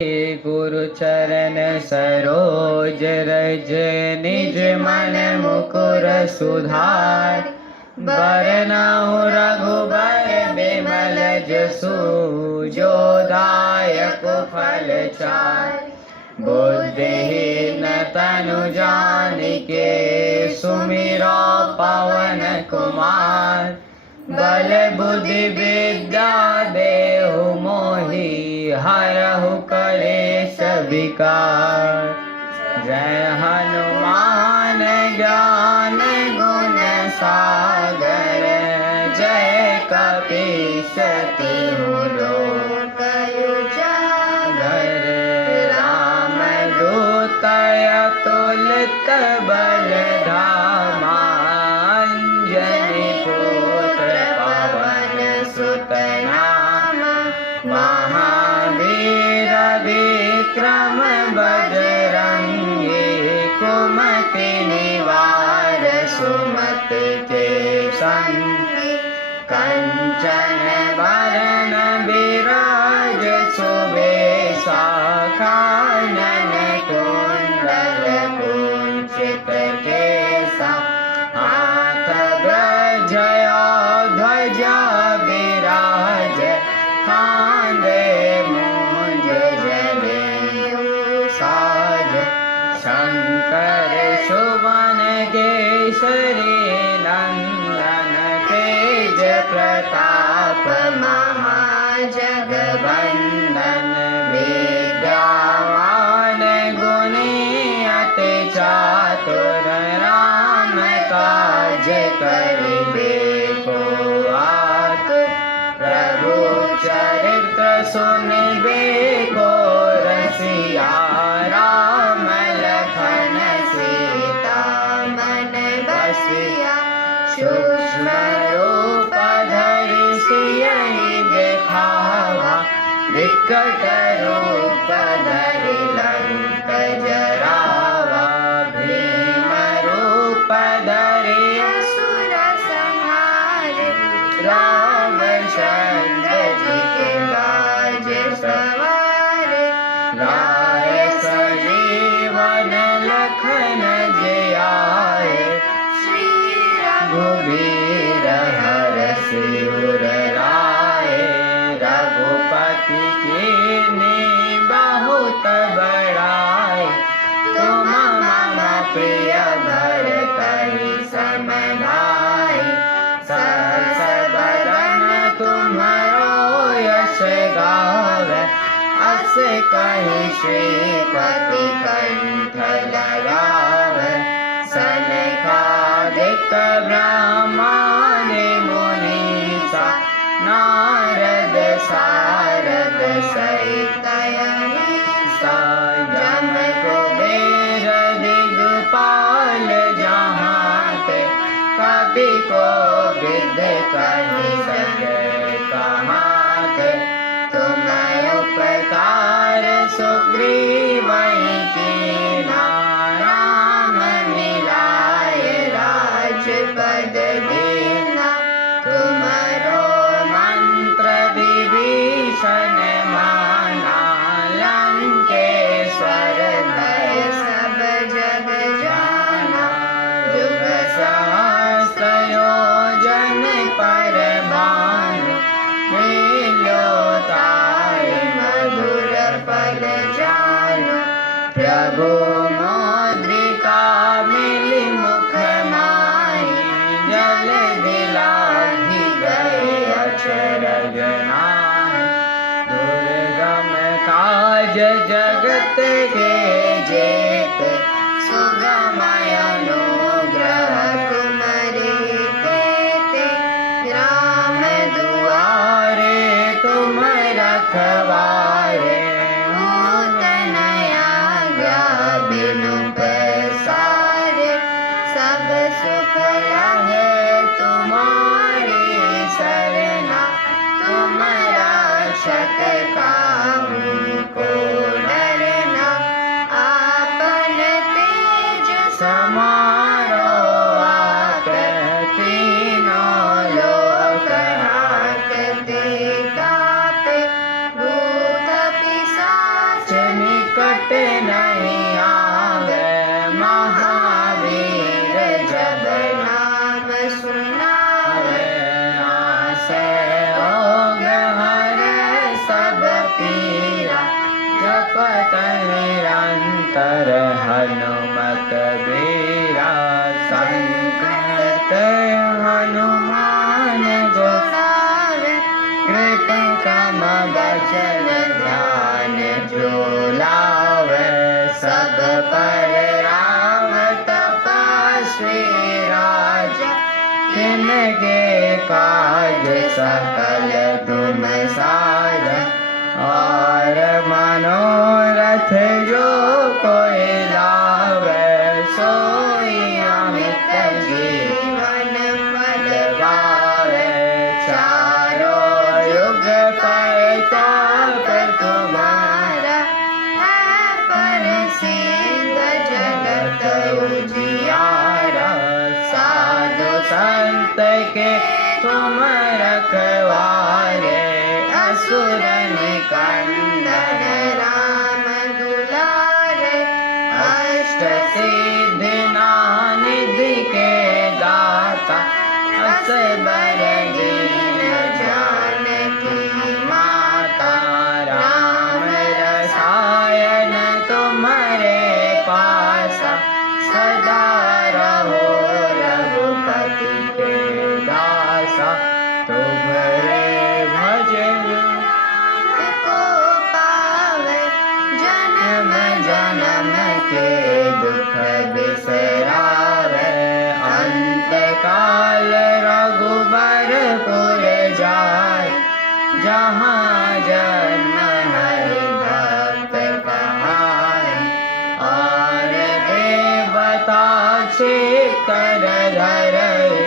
गुरु चरण सरोज रज निज मन मुकुर सुधार। बरनउँ रघुबर बिमल जसु जो दायक फल चार। बुद्धिहीन तनु जानिके सुमिरो पवन कुमार। बल बुद्धि विद्या देहु मोहि हरहु कलेश विकार। जय हनुमान ज्ञान गुण सागर जय कपीस तिहु लोक उजागर। रामदूत अतुलित बल धामा अंजनी पुत्र पवन सुत नामा। महावीर विक्रम बजरंगी कुमति निवार सुमति के संगी। कंचन वरण विराज सुबेसा कानन कुंडल कुंचित केसा। हाथ ब्रजया ध्वजा विराज कांधे मूंज जनेऊ साज। शंकर सुवन केसरी नंदन तेज प्रताप महाजगवंदन। विद्यावान गुणी अति चातुर राम काज करिबे को आतुर। प्रभु चरित्र सुनिबे को रसिया राम लखन सीता मन बसिया। सूक्ष्म रूप धरि सियहि दिखावा विकट रूप धरि लंक जरावा। भीम रूप धरि असुर संहार रामचंद्र जी के काज सवार। लाए सजीवन लखन जियाए श्री रघुबीर हरषि उर लाए। रघुपति कीन्ही बहुत बड़ाई तुम मम प्रिय भरतहि सम भाई। सहस बदन तुम्हरो यश गावै अस कहि श्रीपति कंठ लगावै। सनकादिक ब्रह्मादि मुनीसा नारद सारद सहित अहिसा। जम कुबेर दिगपाल जहाते कवि कोविद कहि सके कहाते। तुम उपकार सुग्रीवहि कीन्हा राम मिलाए राजपद दीन्हा। तुम्हरो मंत्र विभीषण माना लंकेश्वर भय सब जग जाना। जुग सहस्र योजन पर भानु लील्यो ताहि मधुर फल जानु। प्रभु मुद्रिका मिलि मुख माहि जल दिलाहि गए अचरज नाहि। दुर्गम काज जगत के जेत सुगमय अनुग्रह तुम्हरे तेते। राम दुआरे तुम रखवारे होत न आज्ञा बिनु पैसारे। सब सुख लहे तुम्हारी सरना तुम रक्षक काहू को डरना। पत निरंतर हनुमत बीरा संकट हनुमान गोसावे कृपा कम बचन ध्यान जो लावे सब पर राम तपस्वी राजा तिनके काज सकल तुम साजा और मनोरथ जो कोई लावे सोई अमित जीवन फल पावे चारों युग परताप तुम्हारा है प्रसिद्ध जगत उजियारा साधु संत के तुम रखवारे असुर निकंदन राम दुलारे अष्ट सिद्धि निधि के दाता असबर दीन जानकी माता राम रसायन तुम्हारे पासा सदा रहो रघुपति के दासा तुम्हारे भजन को पावे जन्म जन्म के दुख बिसरावे अंत काल रघुबरपुर जाय जहाँ जन्म हरि भक्त कहाय और देवता कर धरई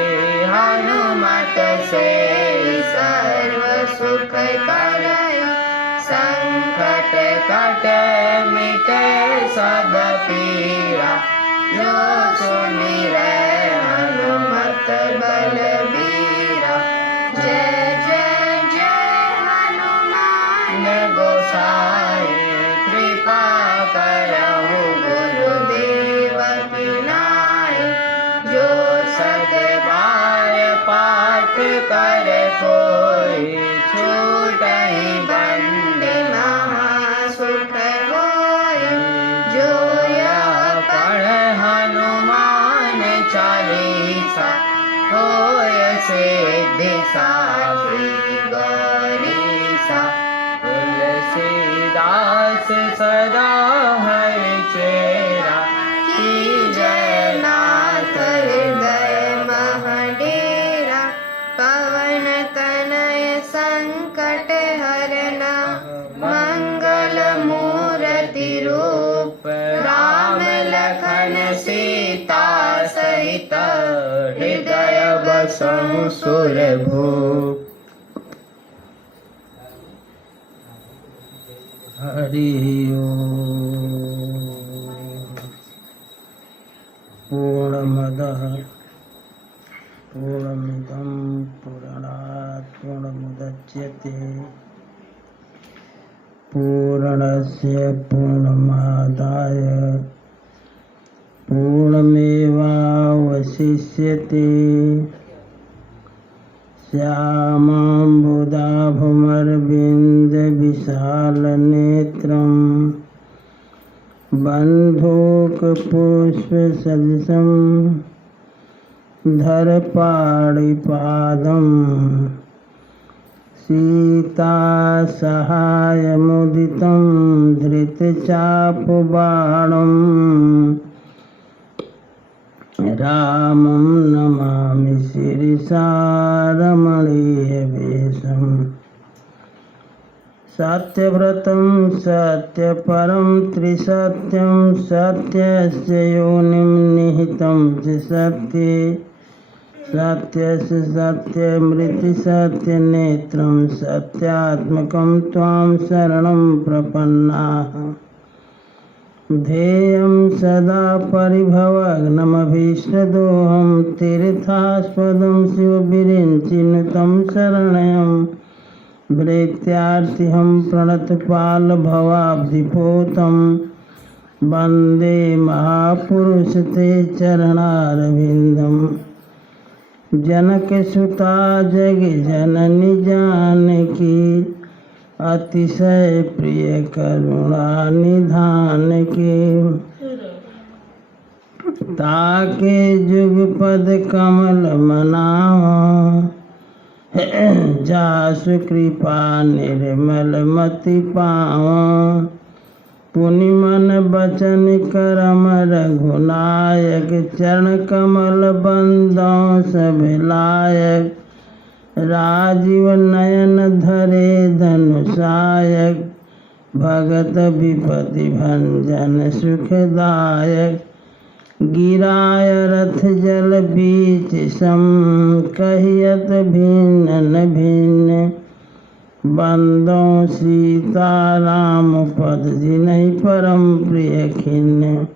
हनुमत से सर्व सुख करई संकट कट मिटे सब पीरा जो सुमिरै हनुमत बलबीरा जय जय जय हनुमान गोसाई कृपा करहु गुरुदेव की नाई जो सद बार पाठ कर कोई छूटहि बंद महासुख होई जो यह पढ़ हनुमान चालीसा होय सिद्धि साखी गौरीसा तुलसीदास सदा हरि चेरा की जय नाथ हृदय महडेरा पवन तनय संकट हरना मंगल मूर्ति रूप राम लखन सीता सहित हृदय बसहु सुरभूप हरि ओम पूर्णमदः पूर्णमिदं पूर्णात् पूर्णमुदच्यते पूर्णस्य पूर्णमादाय पूर्णमेवावशिष्यते श्यामाम्बुदाभुमरविन्दविशालनेत्रं बन्धूकपुष्पसदृशं धरपाणिपादं सीतासहायमुदितं धृतचापबाणं रामं नमामि शिरसा रमणीयवेषम् सत्यव्रतं सत्यपरं त्रिसत्यं सत्यस्य योनिं निहितं च सत्ये सत्यस्य सत्यमृतिसत्यनेत्रं सत्यात्मकं त्वां शरणं प्रपन्नाः ध्येयं सदा परिभवग्नमभीष्टदोहं तीर्थास्पदं शिवविरिञ्चिनुतं शरणं भृत्यार्तिहं प्रणतपालभवाब्धिपोतं वन्दे महापुरुष ते चरणारविन्दं जनकसुता जगज्जननी जानकी अतिशय प्रिय करुणा निधान के ताके जुगपद कमल मनाओ जासु कृपा निर्मल मति पाओ पुनि मन बचन करम रघुनायक चरण कमल बंदो सब लायक राजीव नयन धरे धनुषायक भगत विपति भंजन सुखदायक गिराय रथ जल बीच सम कहियत भिन्न भिन्न बंदो सीताराम पद जिन्हि परम प्रिय खिन्न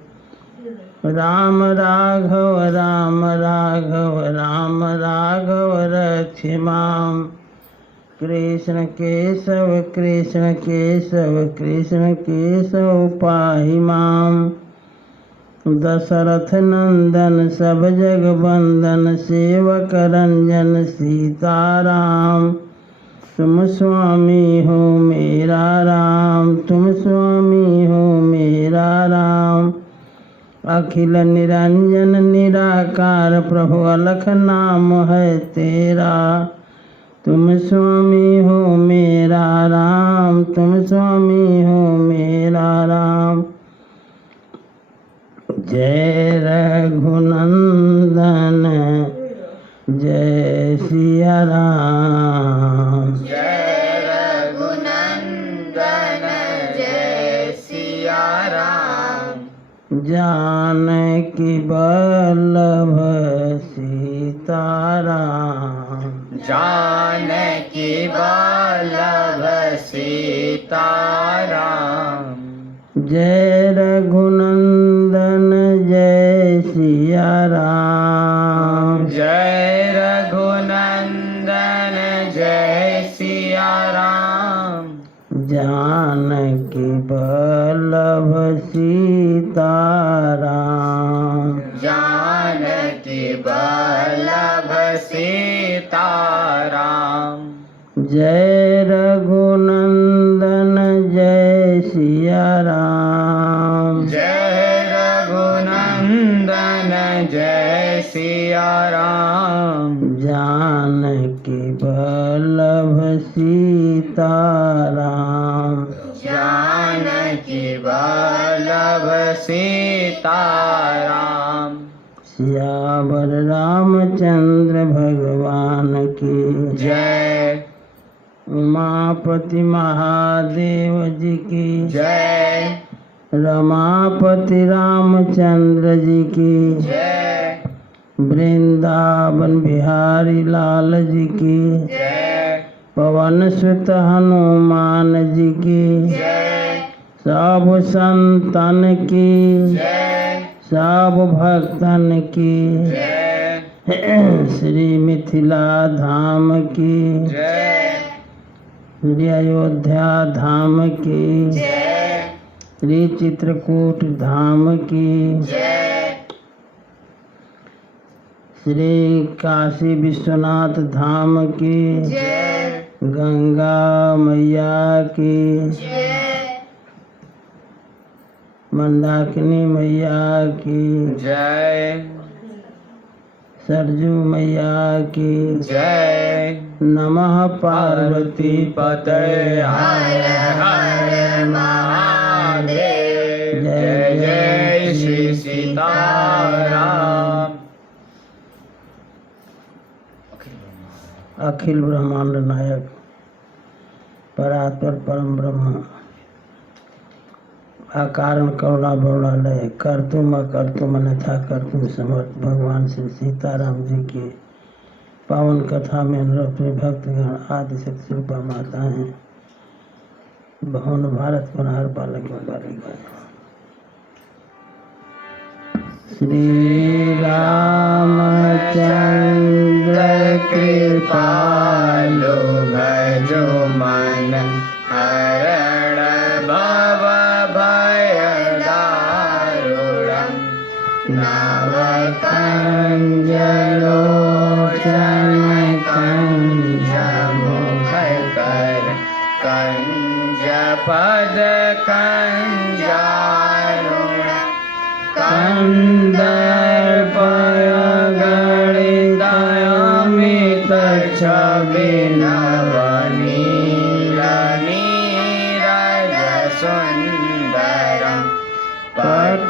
राम राघव राम राघव राम राघव रक्ष माम कृष्ण केशव कृष्ण केशव कृष्ण केशव पाहि माम दशरथ नंदन सब जग बंदन सेवक रंजन सीताराम तुम स्वामी हो मेरा राम तुम स्वामी हो मेरा राम अखिल निरंजन निराकार प्रभु अलख नाम है तेरा तुम स्वामी हो मेरा राम तुम स्वामी हो मेरा राम जय रघुनंदन जय सिया राम जय रघुनंदन जय सिया राम जानकी बल्लभ सीताराम जानकी वल्लभ सीताराम जय रघुनंदन जय सिया राम जय रघुनंदन जय सिया राम जानकी बल्लभ सीताराम जानकी वल्लभ सीताराम जय रघुनंदन जय सिया राम जय रघुनंदन जय सिया राम जानकी बल्लभ सीताराम जानकी वल्लभ सीताराम सियावर रामचंद्र भगवान की जय उमापति महादेव जी की जय रमापति रामचंद्र जी की जय वृंदावन बिहारी लाल जी की जय पवन सुत हनुमान जी की जय सब संतन की जय सब भक्तन की जय श्री मिथिला धाम की जय श्री अयोध्या धाम की जय श्री चित्रकूट धाम की जय श्री काशी विश्वनाथ धाम की जय गंगा मैया की जय मंदाकिनी मैया की जय सरजू मैया की जय नमः पार्वती पतये हर हर महादेव जय जय श्री सीताराम अखिल ब्रह्मांड नायक परात्पर परम ब्रह्म अकारण करुणा बरुणालय कर्तुम अकर्तुम अन्यथा कर्तुम समर्थ भगवान श्री सीताराम जी की पावन कथा में अनुरक्त भक्तगण आदि शक्ति रूपा माता हैं भवन भारत पुनः बालक बालिका श्री रामचंद्र कृपालु भजो मन हरण भव भय दारुणम् नव कंजलोचन कंज मुख कर सुंदरम पटपीतमानहो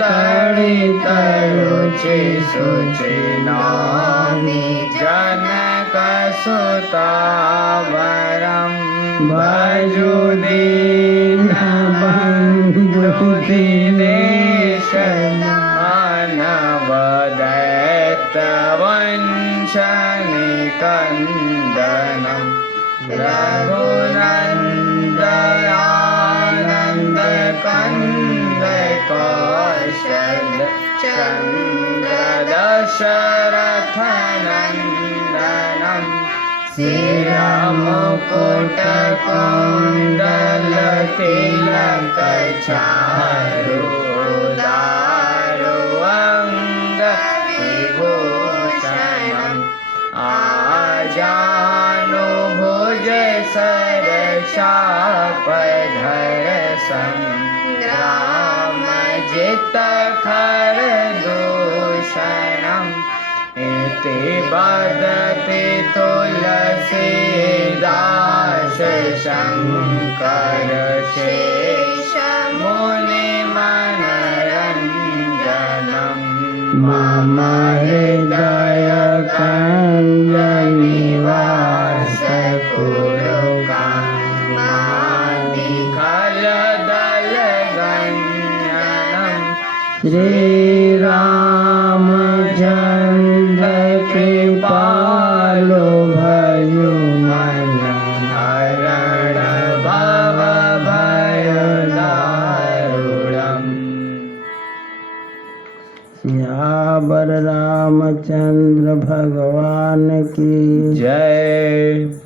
तडितरुचि शुचि नौमि जनकसुतावरं भजुदीनबन्धु दीनेशमानवदैत्यवंशनिकन्दनं रघुनन्दयानन्दकन्द कौशल चन्द्रदशरथनन्दनं श्रीरामकुटकुण्डलतिलकचारुदारुअङ्गविभूषणम् आजानुभुज सरचापधर सङ्ग्रामजितखरदूषणम् इति वदति तुलसीदास शङ्कर शेषमुनिमनरञ्जनम् मम हृदयकञ्जनिवास कुरु कामादिखलदलगञ्जनम् श्रीरामचन्द्र कृपालो भजुमन हरण भव भयदारुणम् सियावर रामचंद्र भगवान की जय।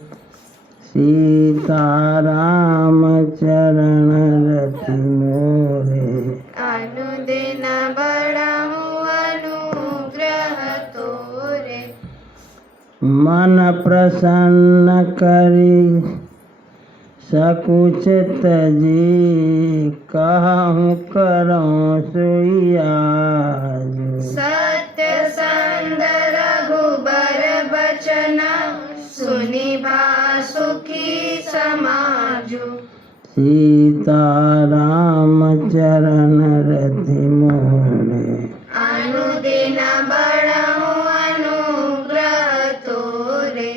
सीताराम चरण रति मोरे अनुदिन बड़हु अनुग्रह तोरे मन प्रसन्न करी सकुच तजी कहूँ करऊँ सुइयाज सत्य संद रघुबर बचन सुनि सुखी समाजु सीताराम चरण रति मोरे अनुदिन बड़हु अनुग्रह तोरे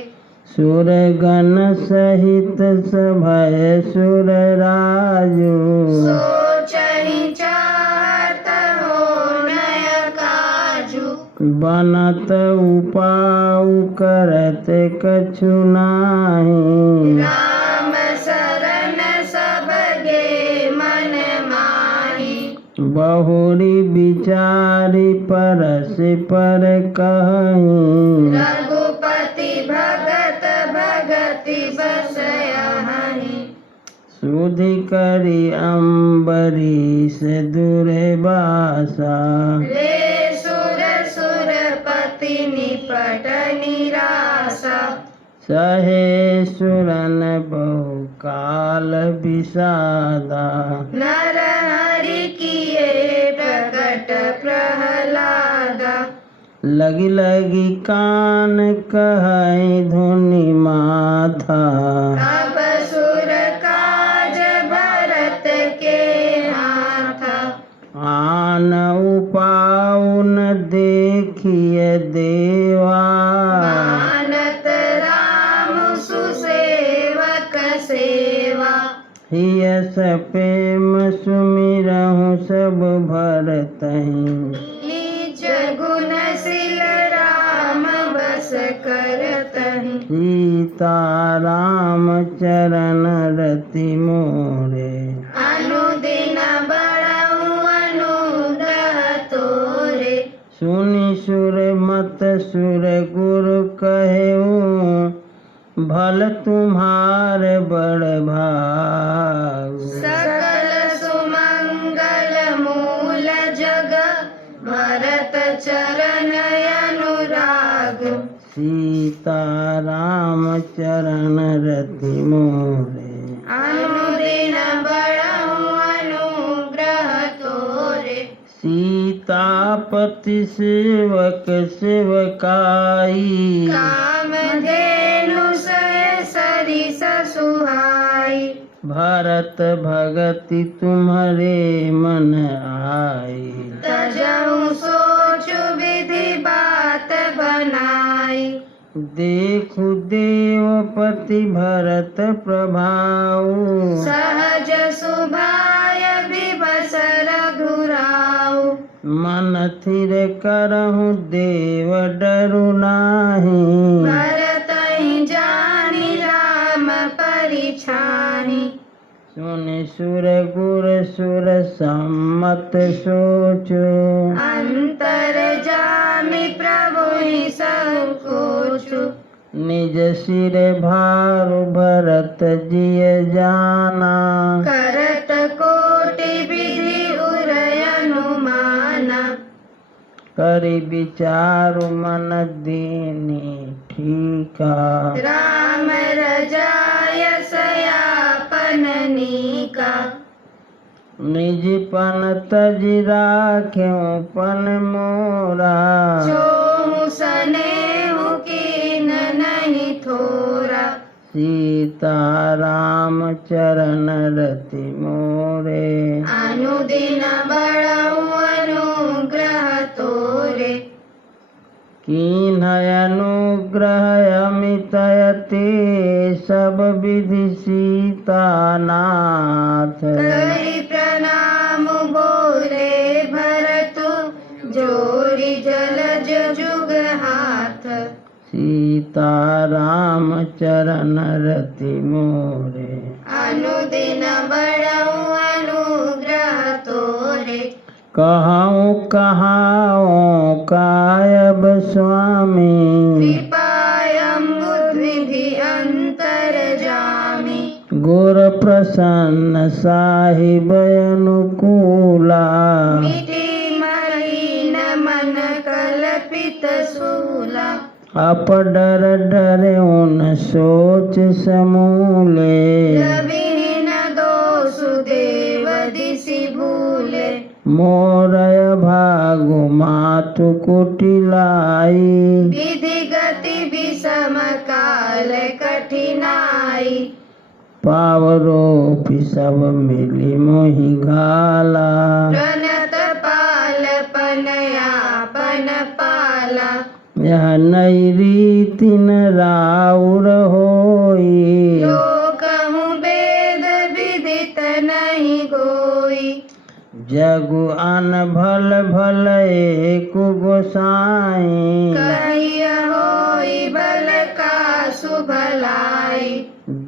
सुरगण सहित सभय सुर राजू सोचहि चाहत हो नय काजू बनत उपाउ करत कछु नाही राम शरण सबगे मन माही बहुरी विचारी परस पर कहीं रघुपति भगत भगति बसयहि सुधि करी अम्बरीश दुर्वासा रे सुर सुरपति निपट निरासा सहे सुरन बहु काल विषादा नर हरि किए प्रकट प्रहलादा लगी लगी कान कहै धुनि माथा अब सुर काज भरत के हाथा आन उपाउ न देखिए देवा मानत राम सुसेवक सेवा हियस प्रेम सुमिरहु सब भरतहि नीच गुण शील राम बस करतहि सीताराम चरण रति मोरे अनुदिन बड़हु अनुग्रह तोरे सुनि सुर मत सुर गुरु कहेऊ भल तुम्हार बड़ भाग सकल सुमंगल मूल जग भरत चरण अनुराग सीताराम चरण रति मोरे अनुदिन बड़हु अनुग्रह तोरे सीतापति सेवक सेवकाई कामधेनु सय सरिस सुहाई भरत भगति तुम्हारे मन आई। तजहु सोचु विधि बात बनाई। देखु देवपति भरत प्रभाव। सहज सुभाय विवश रघुराऊ। मन थिर करहु देव डरु नाही। भरतहि जानि राम परिछाहि। सुनि सुर गुर सुर सम्मत सोचो। अंतर जामि प्रभुहि संकोचु। निज सिर भारु भरत जिय जाना। करत कोटि विधि उरय अनुमाना। करि विचारु मन दीनी ठीका। राम रजाय सयापन नीका। निज पन तजि राख्यों पन मोरा। छोहु सनेहु कीन नहीं थोरा। सीता राम चरण रति मोरे। अनुदिन बड़हु अनुग्रह तोरे। कीन्ह अनुग्रह अमित अति सब विधि सीता नाथ। करि प्रणाम बोले भरतु जोरि जलज जुग हाथ। सीता राम चरण रति मोरे। अनुदिन बड़हु अनुग्रह तोरे। कहाऊँ कहाऊँ कायब स्वामी। कृपायम्बुनिधि अंतर जामि। गुर प्रसन्न साहिब अनुकूला। मिटि मलिन मन कल्पित सूला। अपडर डरे उन सोच समूले। रविहीन दोषु देव दिसि भूले। मोरय भागु मातु कुटिलाई। विधि गति विषम काल कठिनाई। पावरोपि सब मिली मोहि घाला। प्रणत पाल पनयापन पाला। यह नई रीति न राउर होई। जो कहूँ वेद विदित नहीं गोई। जगु अन भल भल एक गोसाई। कहिय होई बल का सुभलाई।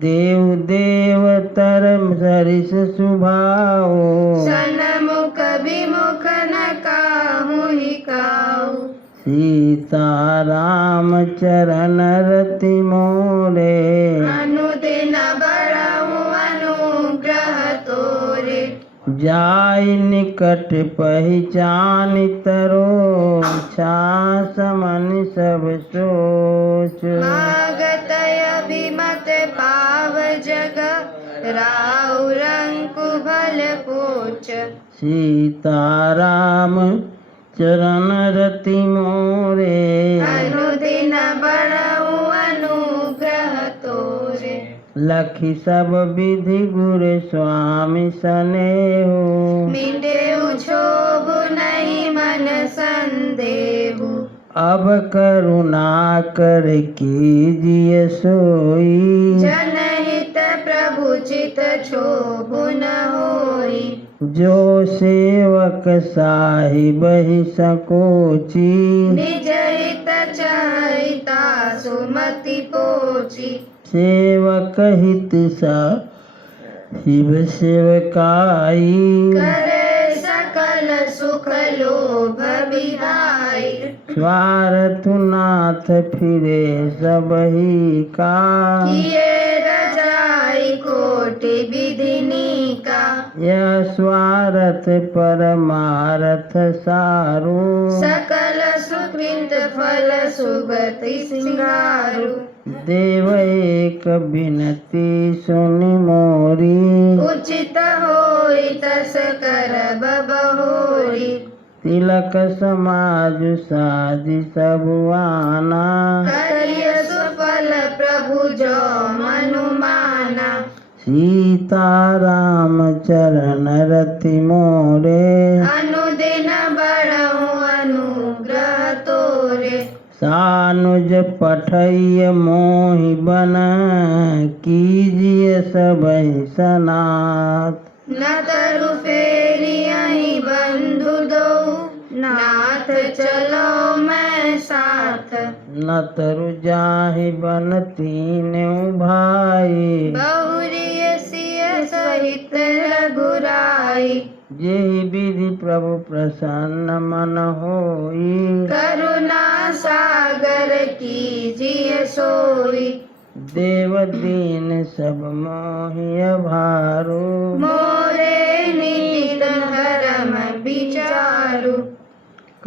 देव देवतर सरिस सुभाओ। सनमुख विमुख न काहू हिकाऊ। सीता राम चरण रति मोरे। अनुदिन बड़हु अनुग्रह तोरे। जाय निकट पहचान तरो। छासमन सब सोच। मागतय अभिमत पाव जग। राउ रंकु भल पोच। सीता राम चरण रति मोरे। अनुदिन बड़हु अनुग्रह तोरे। लखि सब विधि गुर स्वामी सनेहु। मिटेउ क्षोभु नहीं मन संदेहु। अब करुणा कर कीजिए सोई। जनहित प्रभु चित क्षोभु न होई। जो सेवक साहिब ही सकोची। निज हित चाहिता सुमति पोची। सेवक हित साहिब सेवकाई। करे सकल सुख लोभ बिहाई। स्वार्थ नाथ फिरे सबही का। किए रजाई कोटि विधिनी का। यह स्वार्थ परमार्थ सारू। सकल सुकृत फल सुगति सिंगारू। देव एक बिनती सुनि मोरी। उचित होई तस करब बहोरी। तिलक समाज साधि सबुआना। करिय सुफल प्रभु जो मनु माना। सीताराम चरण रति मोरे अनुदिन बढ़ऊ अनुग्रह तोरे सानुज पठैय मोहि बन कीजिए सबहि सनाथ न तरु फेरियहि बंधु दो नाथ चलो मैं साथ न तरु जाहि बन तीनों भाई बहुरिय सिय सहित रघुराई जेहि विधि प्रभु प्रसन्न मन होई करुणा सागर कीजिए सोई देव दीन सब मोहि भारू मोरे नीत धर्म विचारु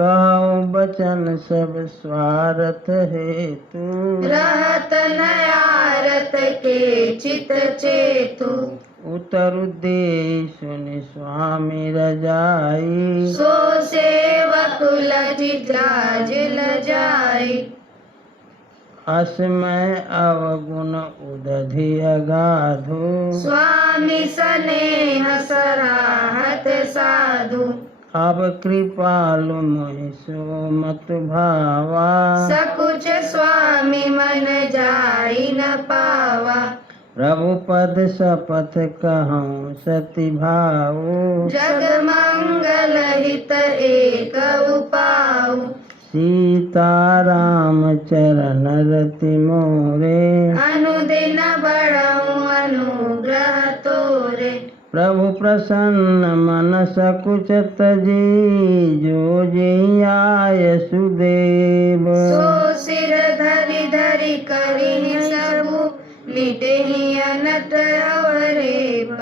कहु बचन सब स्वार्थ हेतु रहत नयारत के चित चेतु उतरु दे सुनि स्वामी रजाई सो सेवक लजित लाज लजाई असमय अवगुण उदधि अगाधु स्वामी स्नेह सराहत साधु अब कृपालु मोहि सो मत भावा सकुच स्वामी मन जाई न पावा प्रभु पद शपथ कहूँ सति भाऊ जग मंगल हित एक उपाऊ सीताराम चरण रति मोरे अनुदिन बढ़ऊ अनुग्रह तोरे प्रभु प्रसन्न मन सकुच तजी जो जे आय सुदेव सो सिर धरि धरि करिहि सबु मिटहि अनट अवरेब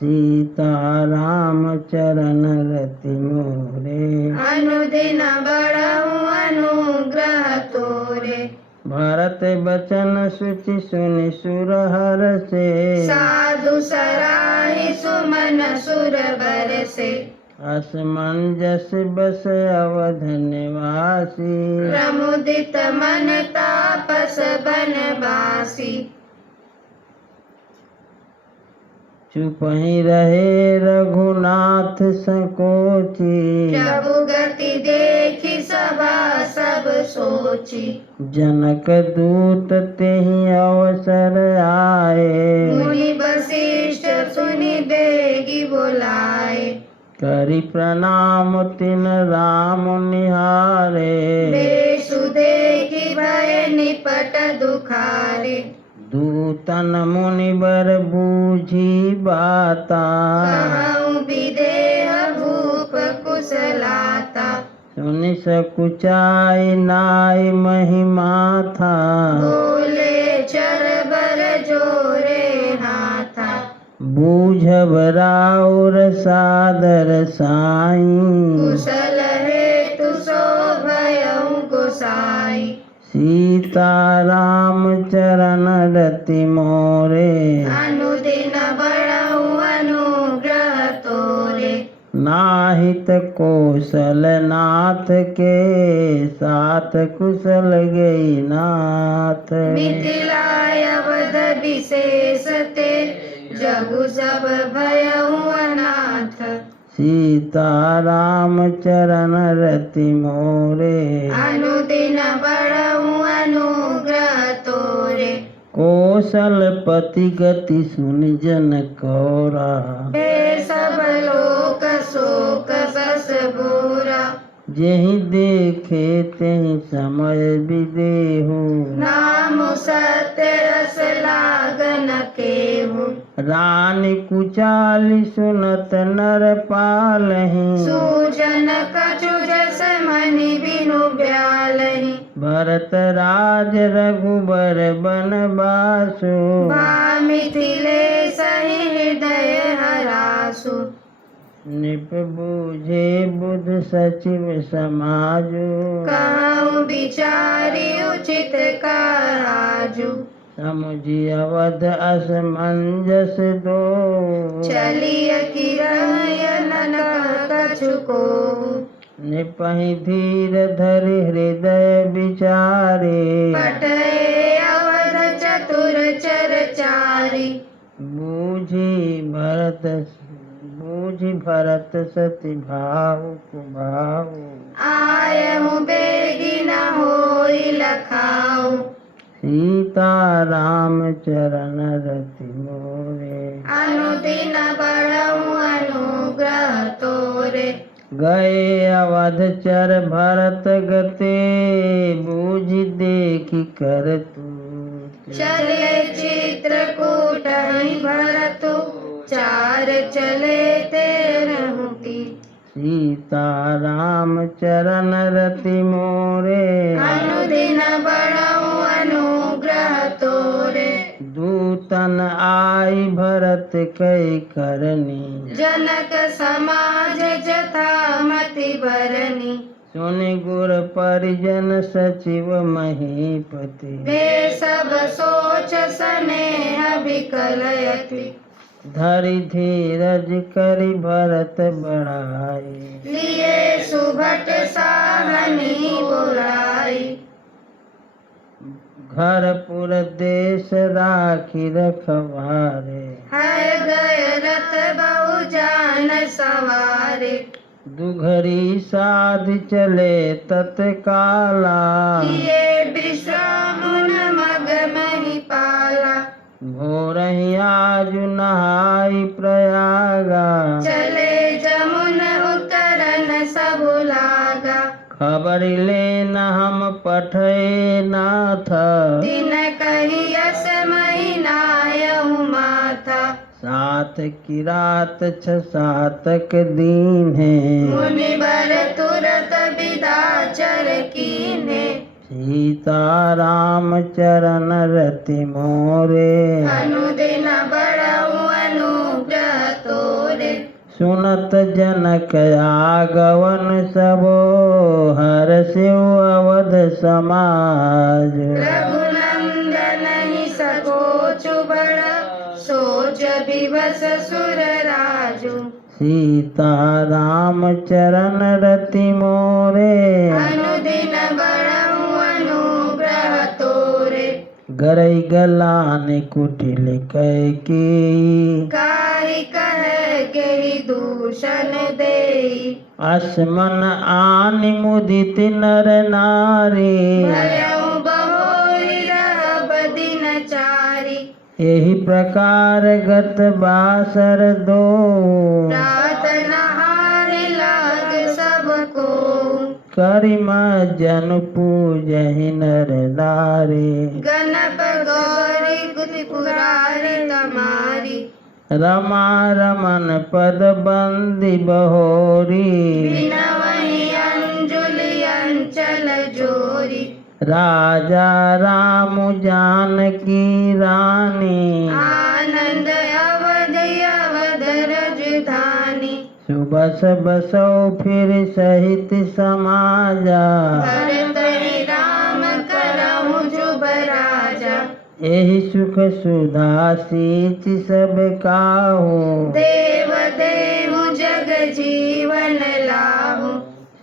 सीताराम चरण रति मोरे अनुदिन बढ़ऊ अनुग्रह तोरे भरत बचन सुचि सुनि सुरहर से साधु सराहि सुमन सुर बरसे असमंजस बस अवध निवासी प्रमुदित मन तापस बनवासी चुप ही रहे रघुनाथ संकोची प्रभु गति देखि सभा सब सोची जनक दूत तेहि अवसर आए मुनि वशिष्ठ सुनि बेगी बोलाए करि प्रणाम तिन राम निहारे बेसु देखि भय निपट दुखारे दूतन मुनिवर बूझी बाता कहूँ विदेह भूप कुशलाता सुनि सकुचाई नाई महिमा था बोले चर बर जोरे हाथा बूझब राउर सादर साई कुशल हेतु सो भयऊ गोसाई सीताराम चरण रति मोरे अनुदिन बढ़ऊ अनुग्रह तोरे नाहित कौशल नाथ के साथ कुशल गई नाथ मिथिलाय अवध विशेष ते जगु सब भयऊ अनाथ सीताराम चरण रति मोरे अनुदिन बढ़ऊ अनुग्रह तोरे कौशलपति गति सुनि जन कौरा हे सब लोक शोक बस बोरा जेहि देखे तेहि समय विदेहु नाम सत्य रस लागन केहू रानी कुचाली सुनत नर पालहि सूजन कछु जस मनि बिनु ब्यालहि भरत राज रघुबर बनवासु मिथिलेश हृदय हरासु निप बूझे बुध सचिव समाजु कहूँ विचारी उचित काराजु समुझि अवध असमंजस दो चलिय किरय ननक कछु को निपहि धीर धरि हृदय विचारे पटए अवध चतुर चर चारी बूझ बूझी भरत सति भाव कुभाव आयहु बेगी न होई लखाऊ सीता राम चरण रति मोरे अनुदिन बढ़ऊ अनुग्रह तोरे गए अवध चर भरत गते बूझी देखी कर तू चले चित्रकूट ही भरतु चार चले तेरहुती सीता राम चरण रति मोरे अनुदिन बढ़ऊ अनुग्रह तोरे दूतन आई भरत कई करनी जनक समाज जथा मति भरनी सुनि गुर परिजन सचिव महीपति वे सब सोच स्नेह विकलयति धरि धीरज करि भरत बढ़ाई लिए सुभट साहनी बुलाई घर पुर देश राखी रखवारे है गय रथ बहु जान सवारे दुघरी साध चले तत्काला किए विश्राम न मग मही पाला भोरहि आजु नहाई प्रयागा चले जमुन उतरन सब लागा खबर ले न हम पठे नाथ दिन कही यस महीनायहु माथा सात की रात 6 सातक दिन है मुनि बर तुरत विदा चर कीने सीता राम चरण रति मोरे अनुदिन बढ़ऊ अनुग्रह तोरे सुनत जनक आगवन सबो हर्षिउ अवध समाज रघुनंदन ही सकोचु बड़ सोच विवश सुर राजू सीता राम चरण रति मोरे अनुदिन बढ़ऊ अनुग्रह तोरे गरई गलान कुटिल कैकी काहि कह के ही दूषण देई असमन आनि मुदित नर नारी भयउ बहोरी रहब दिन चारी एहि प्रकार गत बासर दो रात नहारे लाग सबको करिम जन पूजहि नर नारी गणप गौरी कुति पुरारी तमारी रमा रमन पद बंदी बहोरी बिनवहि अंजुलि अंचल जोरी राजा राम जानकी रानी आनंद अवध अवध रजधानी सुबस बसौ फिर सहित समाजा भरत ही राम करहु जुब राजा एहि सुख सुधा सीच सब काहू देव देहु जग जीवन लाहु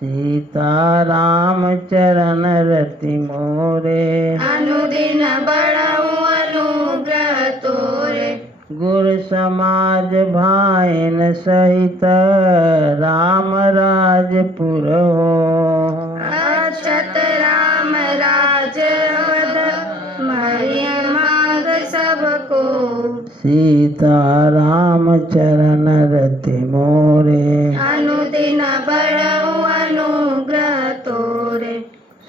सीता राम चरण रति मोरे अनुदिन बढ़ऊ अनुग्रह तोरे गुर समाज भाइन सहित राम राजपुर हो अक्षत राम राज अवध मरि माग सबको सीता राम चरण रति मोरे अनुदिन बढ़ऊ अनुग्रह तोरे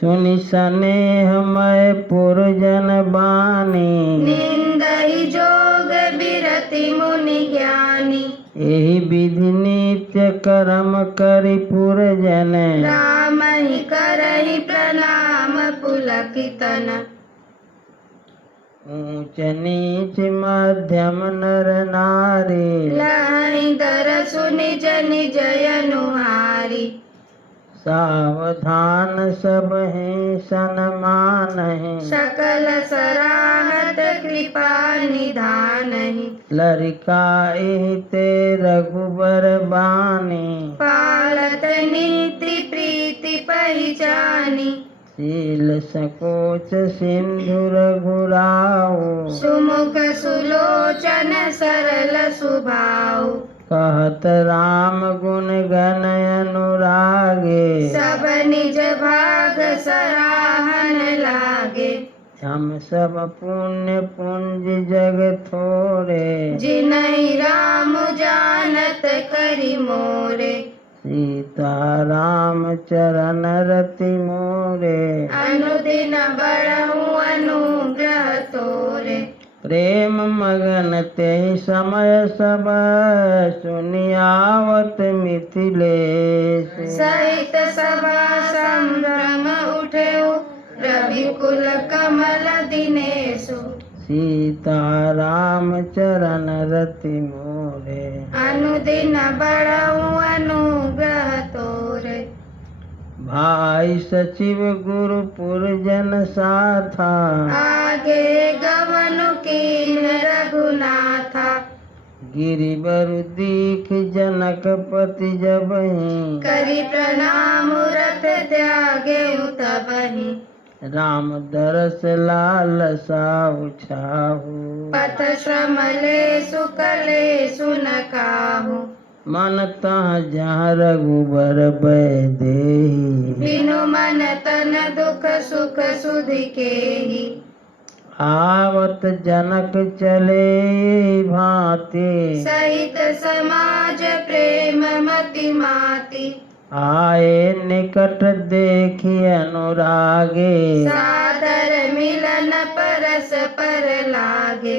सुनि स्नेहमय पुरजन बानी निंदहि जोग बिरति मुनि ज्ञानी एहि विधि नित्य कर्म करि पुरजन राम ही करहि प्रणाम पुलकितन ऊंच नीच मध्यम नर नारी लहि दर सुनि जनि जयनुहारी सावधान सब हैं सन्मान है सकल सराहत कृपा निधानहि लरिका एहि ते रघुबर बानी पालत नीति प्रीति पहिचानी शील संकोच सिंधु रघुराऊ सुमुख सुलोचन सरल सुभाव कहत राम गुण गण अनुरागे सब निज भाग सराहन लागे हम सब पुण्य पुंज जग थोरे जिनहि राम जानत करि मोरे सीता राम चरण रति मोरे अनुदिन बढ़ऊ अनुग्रह तोरे प्रेम मगन ते समय सब सुनियावत मिथिलेश सहित सभा संभ्रम उठेउ रविकुल कमल दिनेशु सीता राम चरण रति मोरे अनुदिन बढ़ऊ अनुग्रह तोरे भाई सचिव गुरुपुर जन साथा आगे गमनु कीन रघुनाथा गिरिबर दीख जनकपति जबहि करि प्रणाम रथ त्यागे तबहि राम दरस लालसा छाहु पथ श्रमले सुकले सुनकाहु मन तह जहाँ रघुबर बै देहि बिनु मन तन दुख सुख सुधि केहि आवत जनक चले भांति सहित समाज प्रेम मति माति आए निकट देखि अनुरागे सादर मिलन परस पर लागे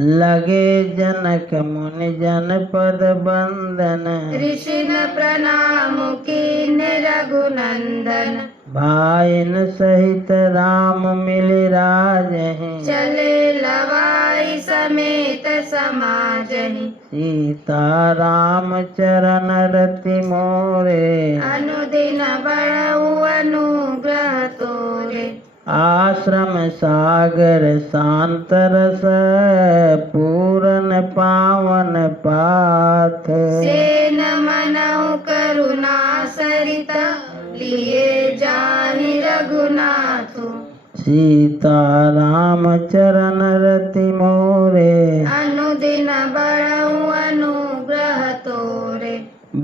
लगे जनक मुनि जन पद बंदन ऋषिन प्रणाम कीन रघुनंदन भाइन सहित राम मिल राजहि चले लवाई समेत समाजहि सीता राम चरण रति मोरे अनुदिन बढ़ऊ अनुग्रह तोरे आश्रम सागर शांत रस पूरन पावन पाथ सेन मनहु करुणा सरित लिए जाहि रघुनाथु सीता राम चरण रति मोरे अनुदिन बढ़ऊ अनुग्रह तोरे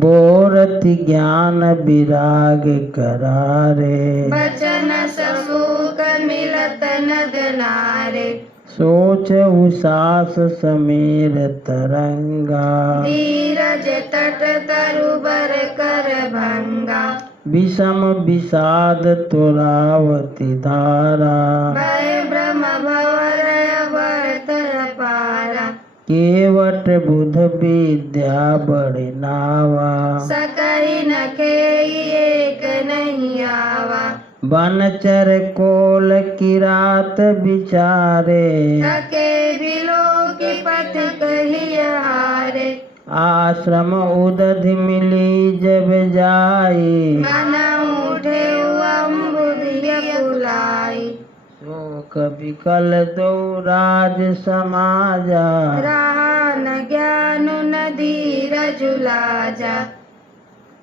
बोरति ज्ञान विराग करारे बचन ससुख मिलत नद नारे सोच उसास समीर तरंगा धीरज तट तरुबर कर भंगा विषम विषाद तुरावती धारा भय ब्रह्म भवरय वर्त पारा केवट बुध विद्या बड़े नावा सकहि न खेई एक नहीं आवा बनचर कोल किरात विचारे थके बिलो की पथ कहिय हारे आश्रम उदधि मिली जब जाई मन उठे अम्बुदिय कुलाई शोक विकल दो राज समाजा रहा न ज्ञान न धीरज लाजा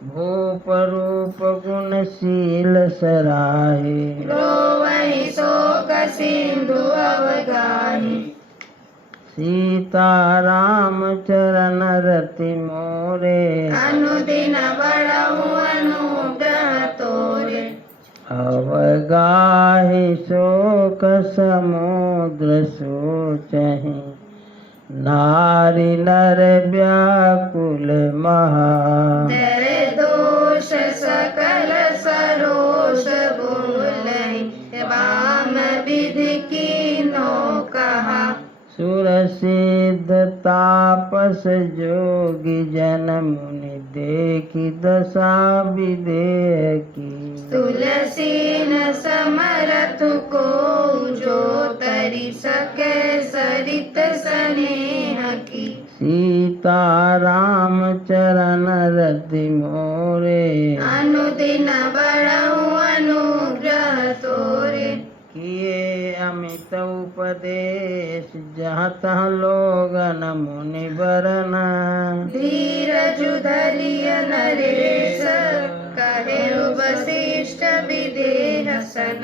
भूप रूप गुणशील सराहे रोवहि शोक सिंधु अवगाहि सीता राम चरण रति मोरे अनुदिन बढ़ऊ अनुग्रह तोरे अवगाहि शोक समुद्र सोचहि नारी नर व्याकुल महा तेरे दोष सकल सरोष बोलहि वाम विधि कीन्हो कहा सुर सिद्ध तापस जोगी जन मुनि देखी दशा विदेह की तुलसी न समरथु को जो तरि सके सरित स्नेह की सीता राम चरण रति मोरे अनुदिन बढ़ऊ अनुग्रह तोरे किए अमित उपदेश जहाँ तहाँ लोगन मुनि बरन धीरज धरिय नरेश कहे वशिष्ठ विदेह सन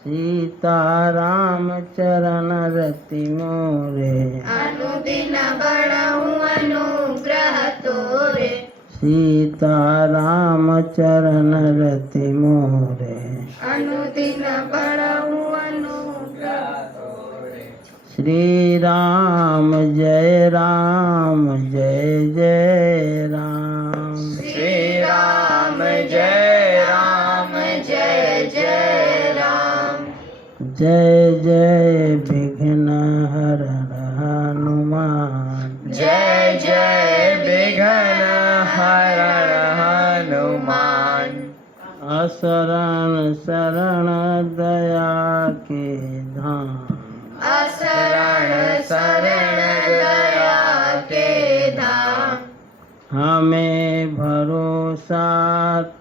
सीताराम चरण रति मोरे अनुदिन बढ़ऊ अनुग्रह तोरे सीताराम चरण रति मोरे अनुदिन बढ़ऊ अनुग्रह श्री राम जय जय राम श्री राम जय जय राम जय जय विघ्न हर हनुमान जय जय विघ्न हरण हनुमान असरण शरण दया के धाम असरण शरण दया के धाम हमें भरोसा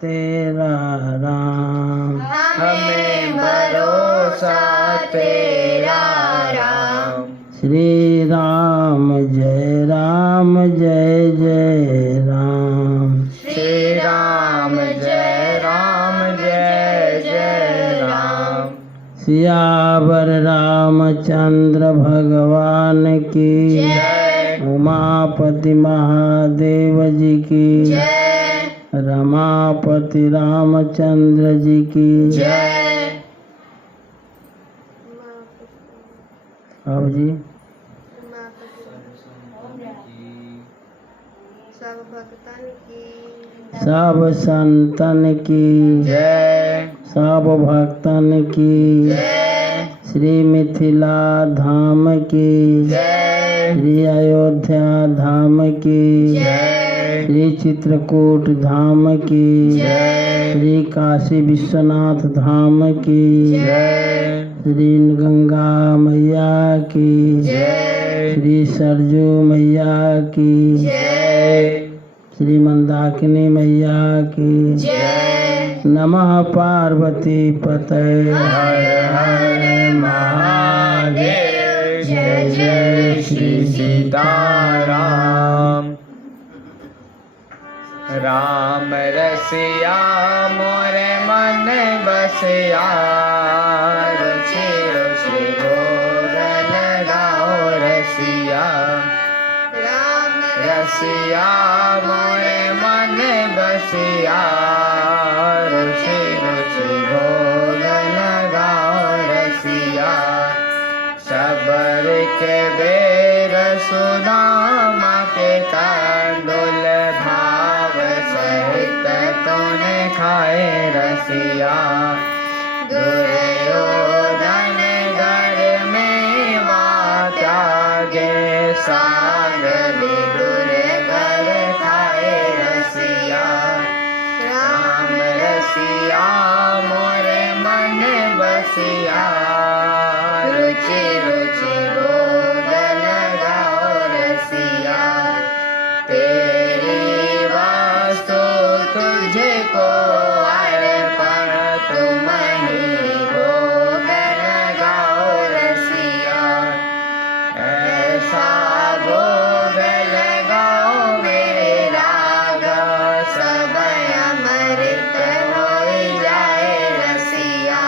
तेरा राम हमें भरोसा तेरा राम श्री राम जय जय राम श्री राम जय जय राम सियावर रामचंद्र भगवान की जय उमापति महादेव जी की जय रमापति रामचंद्र जी की जय अब जी सब भक्तन की सब संतन की जय सब भक्तन की जय श्री मिथिला धाम की जय श्री अयोध्या धाम की जय श्री चित्रकूट धाम की जय श्री काशी विश्वनाथ धाम की जय श्री गंगा मैया की जय श्री सरजू मैया की जय श्री मंदाकिनी मैया की जय नमः पार्वती पते हर हर महादेव जय जय श्री सीताराम राम रसिया मोरे मन बसिया रुचि रुचि भोग लगाओ रसिया राम रसिया मोरे मन बसिया रुचि रुचि भोग लगाओ रसिया शबर के बेर सुदामा के तांडुल भाव सहित तूने खाए रसिया दुर्योधन घर में त्यागे साग विदुर घर खाए रसिया राम रसिया मोरे मन बसिया रुचि रुचि भोग लगाओ रसिया तेरी वास्तु तुझे को अर्पण तुम ही भोग लगाओ रसिया ऐसा भोग लगाओ मेरे रागा सब अमृत हो जाए रसिया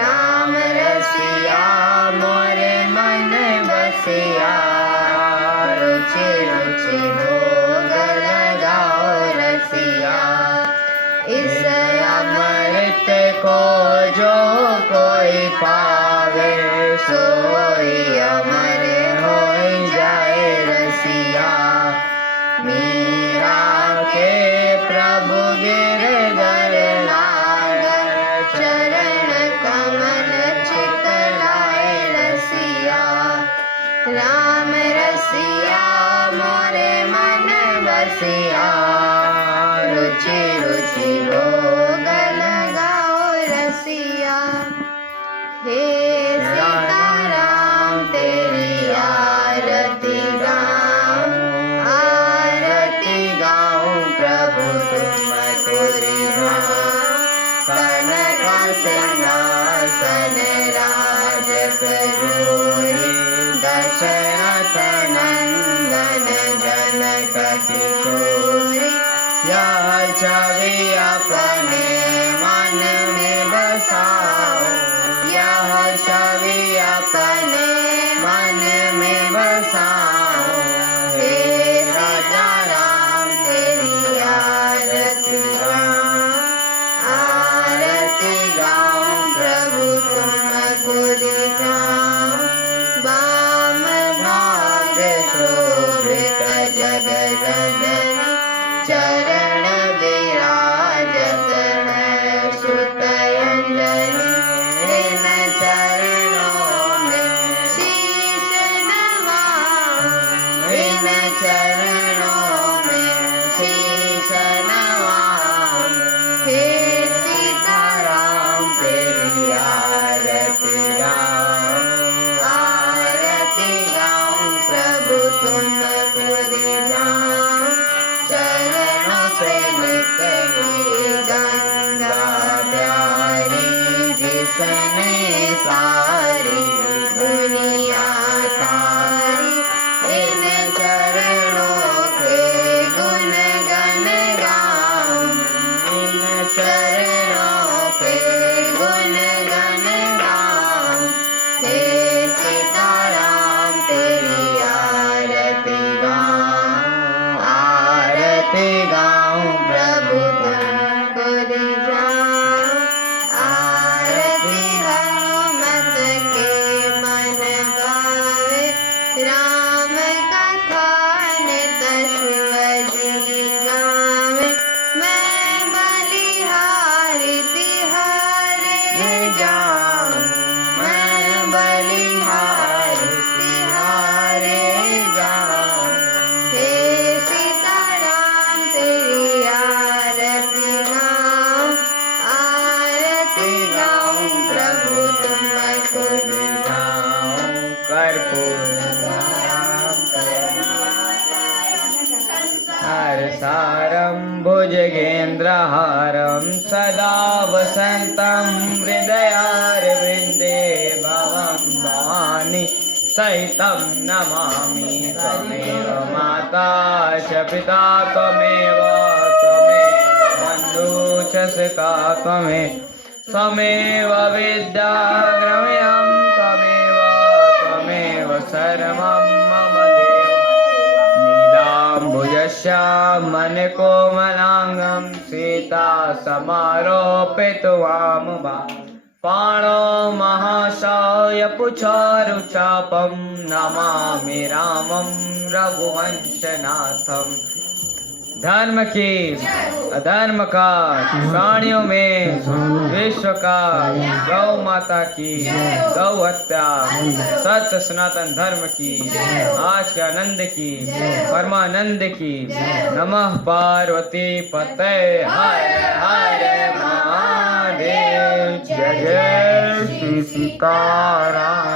राम रसिया मोरे मन बसिया रुचि रुचि भोग लगाओ रसिया इस अमृत को जो कोई पावे सोई अमर हो जाए रसिया मीरा के प्रभु गिरधर नागर चरण कमल चितलाए रसिया राम रसिया मोरे मन बसिया रुचि रुचि भोग लगाओ रसिया हे सीताराम तेरी आरती गाऊं प्रभु तुम तुरी कनक सिंहासन राज करोरी दशरथ नंदन जनक किशोरी या छवि अपने मन में बसाओ, यह छवि अपने मन में बसाओ। हे राजा राम तेरी आरती गाऊं, आरती गाऊं प्रभु तुमको दिखाऊं। वाम भाग शोभित जगदजननी, चरण विराजत है सुत अंजनी। इन चरणों में शीश नवाऊं, इन चरणों में शीश नवाऊं। हे सीताराम तेरी आरती गाऊं, आरती गाऊं प्रभु तुमको दिखाऊं। चरणों से निकली गंगा प्यारी, जिसने सारी दुनिया तारी। इन चरणों के गुण गण गाऊं, इन चरणों के गुण गण गाऊं। हे सीताराम तेरी आरती गाऊं, आरती गाऊं प्रभु तुमको दिखाऊं। आरती हनुमत के मन भावे, राम कथा नित शिव जी गावे। मैं बलिहारी तिहारे जाऊं, मैं बलिहारी तिहारे जाऊं। हे सीताराम तेरी आरती गाऊं, आरती गाऊं प्रभु तुमको दिखाऊं। कर्पूर हरसारं भुजगेन्द्रहारं सदा वसन्तं हृदयारविन्दे। भवं भवानी सहितं नमामि। त्वमेव माता च पिता त्वमेव, त्वमेव बन्धु च सखा त्वमेव विद्या द्रव्यं त्वमेव सर्वं मम देव। नीलाम्बुजश्यामलकोमलाङ्गं सीता समारोपितवाम पाणो महाशयपुच्छारुचापं। नमामि रामं रघुवंशनाथं। धर्म की अधर्म का प्राणियों में विश्व का, गौ माता की, गौ हत्या, सत्य सनातन धर्म की, आज के आनंद की, परमानंद की। नमः पार्वती पते हर हर महादेव। जय जय श्री सीताराम।